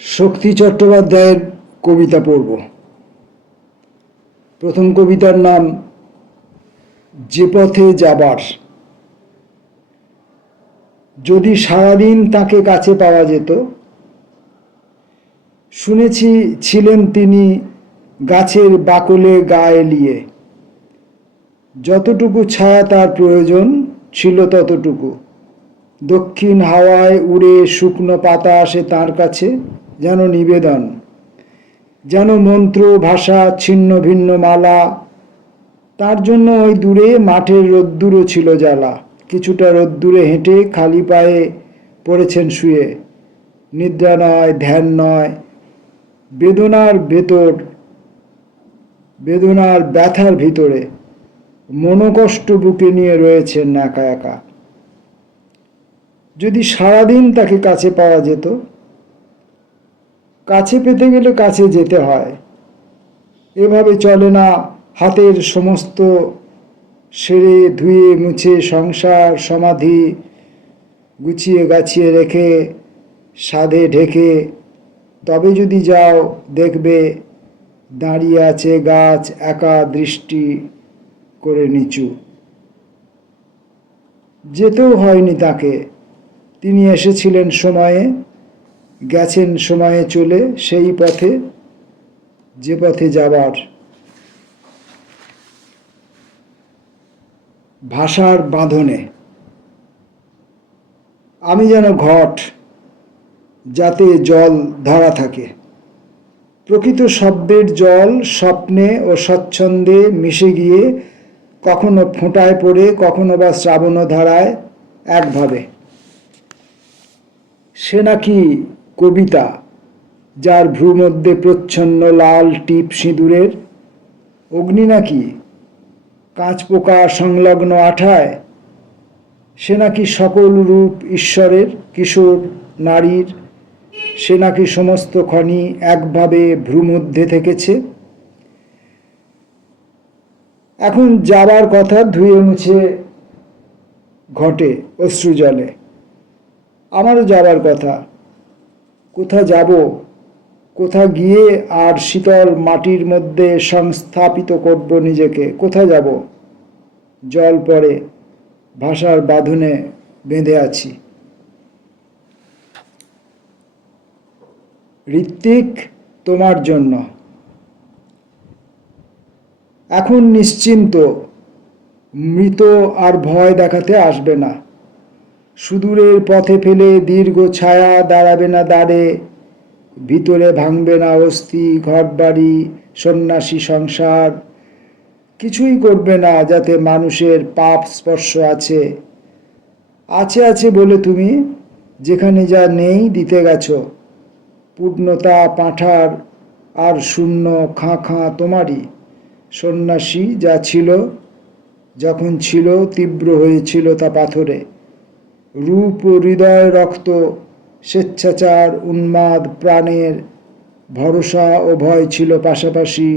শক্তি চট্টোপাধ্যায়ের কবিতা পড়ব। প্রথম কবিতার নাম যে পথে যাবার। যদি সারাদিন তাকে কাছে পাওয়া যেত, শুনেছি ছিলেন তিনি গাছের বাকলে গা এলিয়ে, যতটুকু ছায়া তার প্রয়োজন ছিল ততটুকু। দক্ষিণ হাওয়ায় উড়ে শুকনো পাতা আসে তার কাছে, যেন নিবেদন, যেন মন্ত্র, ভাষা, ছিন্ন ভিন্ন মালা। তার জন্য ওই দূরে মাঠের রোদ্দুরও ছিল জ্বালা। কিছুটা রোদ্দুরে হেঁটে খালি পায়ে পড়েছেন শুয়ে। নিদ্রা নয়, ধ্যান নয়, বেদনার ব্যথার ভিতরে মনোকষ্ট বুকে নিয়ে রয়েছেন একা একা। যদি সারাদিন তাকে কাছে পাওয়া যেত, কাছে পেতে গেলে কাছে যেতে হয়। এভাবে চলে না। হাতের সমস্ত সেরে ধুয়ে মুছে সংসার সমাধি গুছিয়ে গাছিয়ে রেখে সাধে ঢেকে, তবে যদি যাও দেখবে দাঁড়িয়ে আছে গাছ একা দৃষ্টি করে নিচু। যেতেও হয়নি তাকে, তিনি এসেছিলেন সময়ে, গেছেন সময়ে চলে সেই পথে যে পথে যাবার। ভাষার বাঁধনে আমি যেন ঘট, যাতে জল ধরা থাকে। প্রকৃত শব্দের জল স্বপ্নে ও স্বচ্ছন্দে মিশে গিয়ে কখনো ফোঁটায় পড়ে, কখনো বা শ্রাবণ ধারায় একভাবে। সে নাকি কবিতা, যার ভ্রু মধ্যে প্রচ্ছন্ন লাল টিপ সিঁদুরের। অগ্নি নাকি কাঁচ পোকা সংলগ্ন আঠায়। সে নাকি সকল রূপ ঈশ্বরের, কিশোর নারীর। সে নাকি সমস্ত খনি একভাবে ভ্রু মধ্যে থেকেছে। এখন যাবার কথা ধুয়ে মুছে ঘটে অশ্রু জলে। আমারও যাবার কথা। কোথা যাব, কোথা গিয়ে আর শীতল মাটির মধ্যে সংস্থাপিত করব নিজেকে? কোথা যাব? জল পড়ে, ভাষার বাঁধনে বেঁধে আছি। ঋত্বিক, তোমার জন্য। এখন নিশ্চিন্ত, মৃত আর ভয় দেখাতে আসবে না। সুদূরের পথে ফেলে দীর্ঘ ছায়া দাঁড়াবে না দাঁড়ে। ভিতরে ভাঙবে না অস্থি, ঘরবাড়ি, সন্ন্যাসী সংসার। কিছুই করবে না যাতে মানুষের পাপ স্পর্শ আছে। আছে আছে বলে তুমি যেখানে যা নেই দিতে গেছো। পূর্ণতা পাঁঠার আর শূন্য খাঁ খাঁ তোমারই। সন্ন্যাসী যা ছিল, যখন ছিল তীব্র হয়েছিল তা পাথরে। রূপ ও হৃদয় রক্ত, স্বেচ্ছাচার উন্মাদ প্রাণের ভরসা ও ভয় ছিল পাশাপাশি।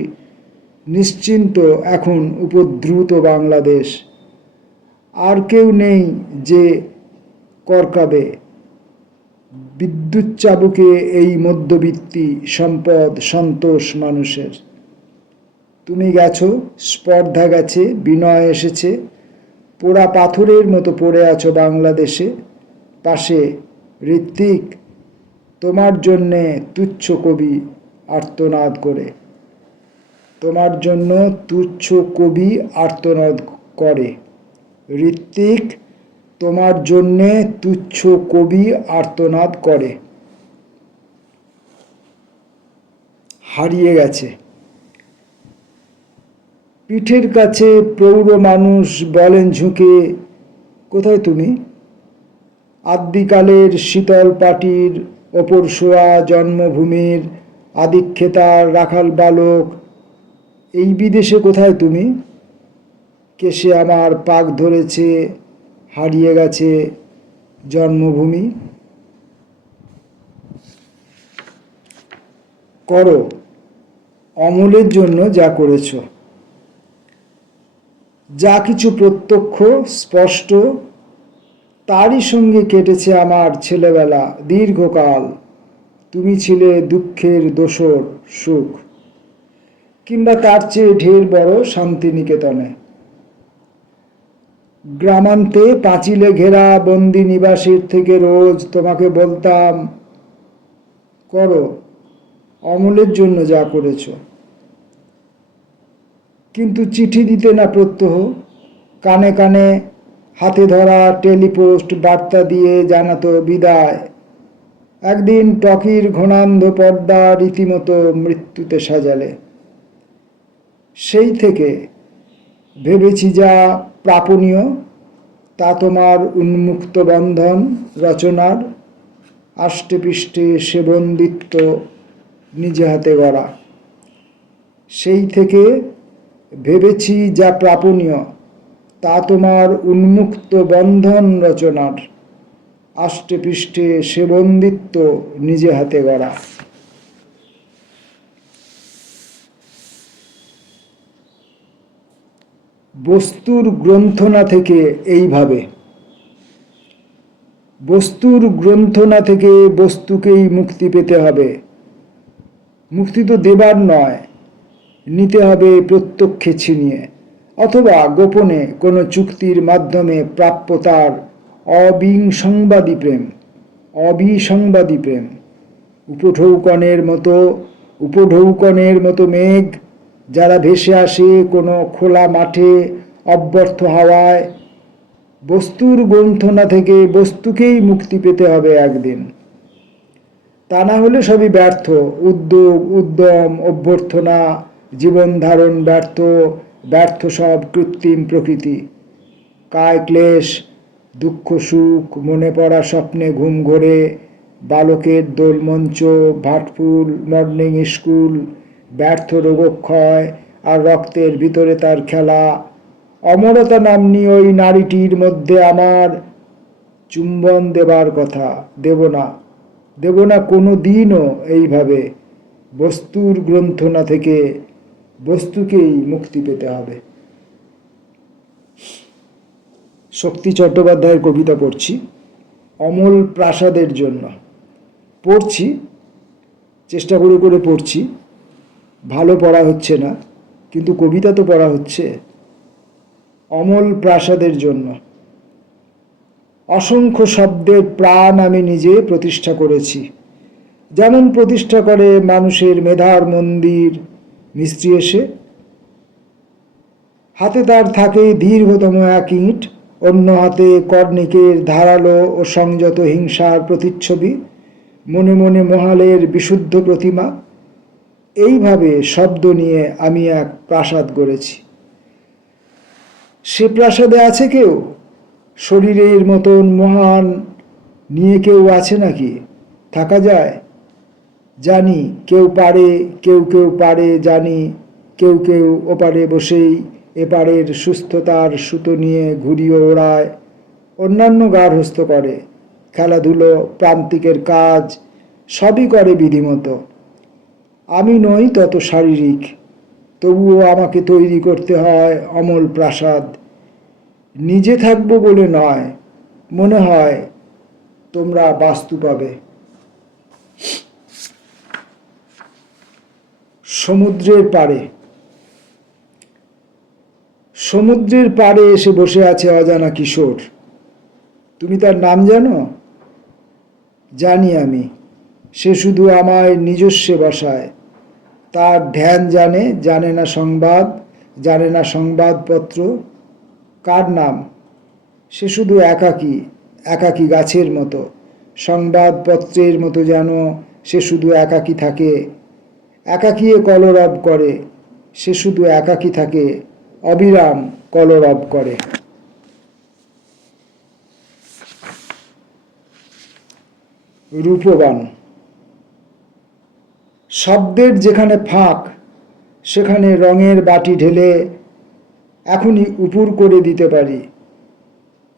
নিশ্চিন্ত এখন উপদ্রুত বাংলাদেশ। আর কেউ নেই যে করকাবে। বিদ্যুৎ চাবুকে এই মধ্যবিত্তি সম্পদ সন্তোষ মানুষের। তুমি গেছো, স্পর্ধা গেছে, বিনয় এসেছে। পোড়া পাথরের মতো পড়ে আছো বাংলাদেশে। পাশে ঋত্বিক, তোমার জন্যে তুচ্ছ কবি আর্তনাদ করে। তোমার জন্য তুচ্ছ কবি আর্তনাদ করে। ঋত্বিক, তোমার জন্যে তুচ্ছ কবি আর্তনাদ করে। হারিয়ে গেছে। পিঠের কাছে প্রৌঢ় মানুষ বলেন ঝুঁকে, কোথায় তুমি? আদ্যিকালের শীতল পাটির ওপর শোয়া জন্মভূমির আদিক্ষেতার রাখাল বালক, এই বিদেশে কোথায় তুমি? কেশে আমার পাক ধরেছে, হারিয়ে গেছে জন্মভূমি। করো অমলের জন্য যা করেছ। যা কিছু প্রত্যক্ষ স্পষ্ট, তারই সঙ্গে কেটেছে আমার ছেলেবেলা দীর্ঘকাল। তুমি ছিলে দুঃখের দোসর সুখ, কিংবা তার চেয়ে ঢের বড় শান্তিনিকেতনে। গ্রামান্তে পাঁচিলে ঘেরা বন্দি নিবাসের থেকে রোজ তোমাকে বলতাম, করো অমলের জন্য যা করেছ। কিন্তু চিঠি দিতে না প্রত্যহ, কানে কানে হাতে ধরা টেলিপোস্ট বার্তা দিয়ে জানাতো বিদায়। একদিন টকির ঘনান্ধ পর্দা রীতিমতো মৃত্যুতে সাজালে। সেই থেকে ভেবেছি যা প্রাপণীয় তা তোমার উন্মুক্ত বন্ধন রচনার আষ্টেপৃষ্ঠে সেবন্দিত্ব নিজে হাতে গড়া। সেই থেকে ভেবেছি যা প্রাপণীয় তা তোমার উন্মুক্ত বন্ধন রচনার আষ্টেপৃষ্ঠে সেবন্দিত্ব নিজে হাতে গড়া। বস্তুর গ্রন্থনা থেকে এইভাবে, বস্তুর গ্রন্থনা থেকে বস্তুকেই মুক্তি পেতে হবে। মুক্তি তো দেবার নয়, নিতে হবে প্রত্যক্ষে ছিনিয়ে, অথবা গোপনে কোনো চুক্তির মাধ্যমে প্রাপ্যতার অবিসংবাদী প্রেম। অবিসংবাদী প্রেম উপঢৌকনের মতো মেঘ যারা ভেসে আসে কোনো খোলা মাঠে অব্যর্থ হাওয়ায়। বস্তুর গ্রন্থনা থেকে বস্তুকেই মুক্তি পেতে হবে একদিন, তা না হলে সবই ব্যর্থ। উদ্যোগ, উদ্যম, অভ্যর্থনা, জীবন ধারণ ব্যর্থ, ব্যর্থ সব কৃত্রিম প্রকৃতি। কায় ক্লেশ, দুঃখ সুখ, মনে পড়া স্বপ্নে ঘুম ঘোরে, বালকের দোলমঞ্চ, ভাটফুল, মর্নিং স্কুল, ব্যর্থ রোগক্ষয়, আর রক্তের ভিতরে তার খেলা। অমরতা নাম্নী ওই নারীটির মধ্যে আমার চুম্বন দেবার কথা, দেব না কোনো দিনও এইভাবে। বস্তুর গ্রন্থনা থেকে বস্তুকেই মুক্তি পেতে হবে। শক্তি চট্টোপাধ্যায়ের কবিতা পড়ছি, অমল প্রাসাদের জন্য। পড়ছি, চেষ্টা করে করে পড়ছি, ভালো পড়া হচ্ছে না, কিন্তু কবিতা তো পড়া হচ্ছে। অমল প্রাসাদের জন্য। অসংখ্য শব্দের প্রাণ আমি নিজে প্রতিষ্ঠা করেছি, যেমন প্রতিষ্ঠা করে মানুষের মেধার মন্দির মিস্ত্রি এসে। হাতে তার থাকে দীর্ঘতম এক ইঁট, অন্য হাতে কর্ণিকের ধারালো ও সংযত হিংসার প্রতিচ্ছবি, মনে মনে মহালের বিশুদ্ধ প্রতিমা। এইভাবে শব্দ নিয়ে আমি এক প্রাসাদ গড়েছি। সে প্রাসাদে আছে কেউ? শরীরের মতন মহান নিয়ে কেউ আছে নাকি? থাকা যায়? জানি কেউ পারে, কেউ কেউ পারে, জানি কেউ কেউ ওপারে বসেই এপারের সুস্থতার সুতো নিয়ে ঘুরিয়ে ওড়ায়। অন্যান্য গার্হস্থ্য করে, খেলাধুলো, প্রান্তিকের কাজ সবই করে বিধিমতো। আমি নই তত শারীরিক, তবুও আমাকে তৈরি করতে হয় অমল প্রাসাদ। নিজে থাকবো বলে নয়, মনে হয় তোমরা বাস্তু পাবে। সমুদ্রের পাড়ে। সমুদ্রের পাড়ে এসে বসে আছে অজানা কিশোর। তুমি তার নাম জানো? জানি আমি। সে শুধু আমায় নিজস্বে বসায়। তার ধ্যান জানে, জানে না সংবাদ, জানে না সংবাদপত্র। কার নাম? সে শুধু একাকী, একাকী গাছের মতো, সংবাদপত্রের মতো যেন সে শুধু একাকী থাকে। একাকীয়ে কলরব করে, সে শুধু একাকী থাকে, অবিরাম কলরব করে। রূপবান। শব্দের যেখানে ফাঁক সেখানে রঙের বাটি ঢেলে এখনই উপুর করে দিতে পারি।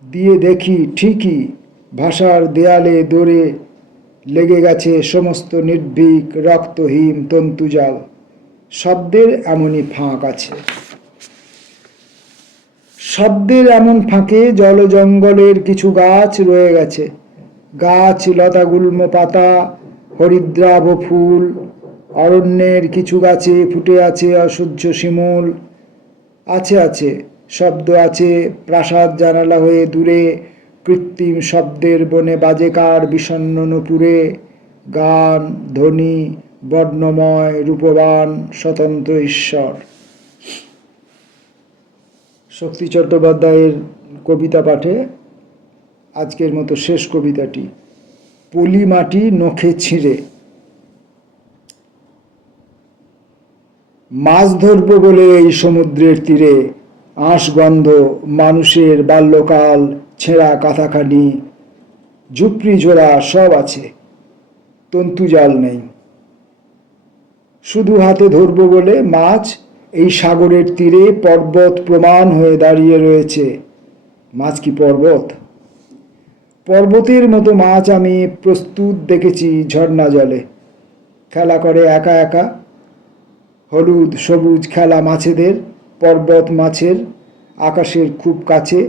দিয়ে দেখি ঠিকই ভাষার দেয়ালে দৌড়ে লেগে গেছে সমস্ত নির্ভীক রক্তহীন তন্তুজাল। শব্দের এমনই ফাঁক আছে। শব্দের এমন ফাঁকে জল জঙ্গলের কিছু গাছ রয়ে গেছে। গাছ, লতা, গুল্ম পাতা, হরিদ্রাভ ফুল, অরণ্যের কিছু গাছে ফুটে আছে অসহ্য শিমুল। আছে আছে শব্দ আছে, প্রাসাদ জানালা হয়ে দূরে কৃত্রিম শব্দের বনে বাজে কার বিষণ্ণ নূপুরে। গান, ধ্বনি, বর্ণময়, রূপবান, স্বতন্ত্র ঈশ্বর। শক্তি চট্টোপাধ্যায়ের কবিতা পাঠে আজকের মতো শেষ কবিতাটি, পলি মাটি নখে ছিঁড়ে। মাছ ধরব বলে এই সমুদ্রের তীরে, আঁশ গন্ধ, মানুষের বাল্যকাল, ছেঁড়া কাঁথাখানি, ঝুপড়ি ঝোড়া সব আছে, তন্তুজাল নেই। শুধু হাতে ধরব বলে মাছ এই সাগরের তীরে পর্বত প্রমাণ হয়ে দাঁড়িয়ে রয়েছে। মাছ কি পর্বত? পর্বতের মতো মাছ আমি প্রস্তুত দেখেছি ঝর্ণা জলে, খেলা করে একা একা। হলুদ সবুজ খেলা মাছেদের, পর্বত মাছের, আকাশের খুব কাছে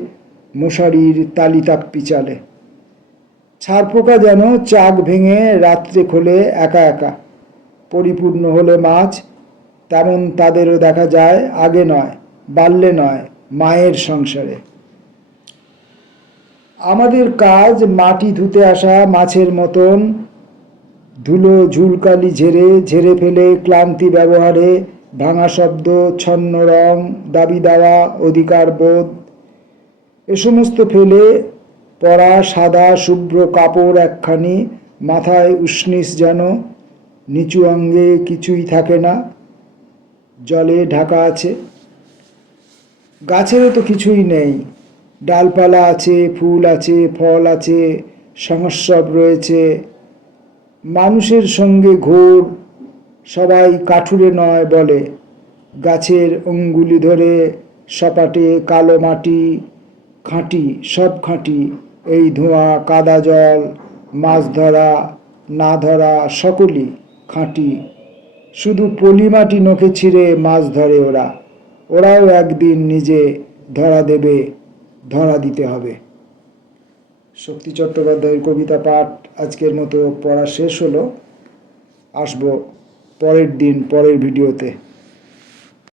মশারির তালিতাপ্পি চালে। ছারপোকা যেন চাক ভেঙে রাত্রে খোলে একা একা। পরিপূর্ণ হলে মাছ, তেমন তাদেরও দেখা যায় আগে নয়, বাল্যে নয়, মায়ের সংসারে। আমাদের কাজ মাটি ধুতে আসা মাছের মতন, ধুলো ঝুলকালি ঝেড়ে ঝেড়ে ফেলে ক্লান্তি ব্যবহারে, ভাঙা শব্দ, ছন্ন রং, দাবি দেওয়া, অধিকার বোধ, এ সমস্ত ফেলে পরা সাদা শুভ্র কাপড় একখানি, মাথায় উষ্ণিস যেন, নিচু অঙ্গে কিছুই থাকে না, জলে ঢাকা আছে। গাছেরও তো কিছুই নেই, ডালপালা আছে, ফুল আছে, ফল আছে, সংস্রব রয়েছে। মানুষের সঙ্গে ঘোর, সবাই কাঠুরে নয় বলে। গাছের অঙ্গুলি ধরে সপাটে কালো মাটি, খাঁটি, সব খাঁটি, এই ধোঁয়া কাদা জল, মাছ ধরা না ধরা সকলই খাঁটি। শুধু পলি মাটি নখে ছিঁড়ে মাছ ধরে ওরা, ওরাও একদিন নিজে ধরা দেবে, ধরা দিতে হবে। শক্তি চট্টোপাধ্যায়ের কবিতা পাঠ আজকের মতো পড়া শেষ হলো। আসবো পরের দিন পরের ভিডিওতে।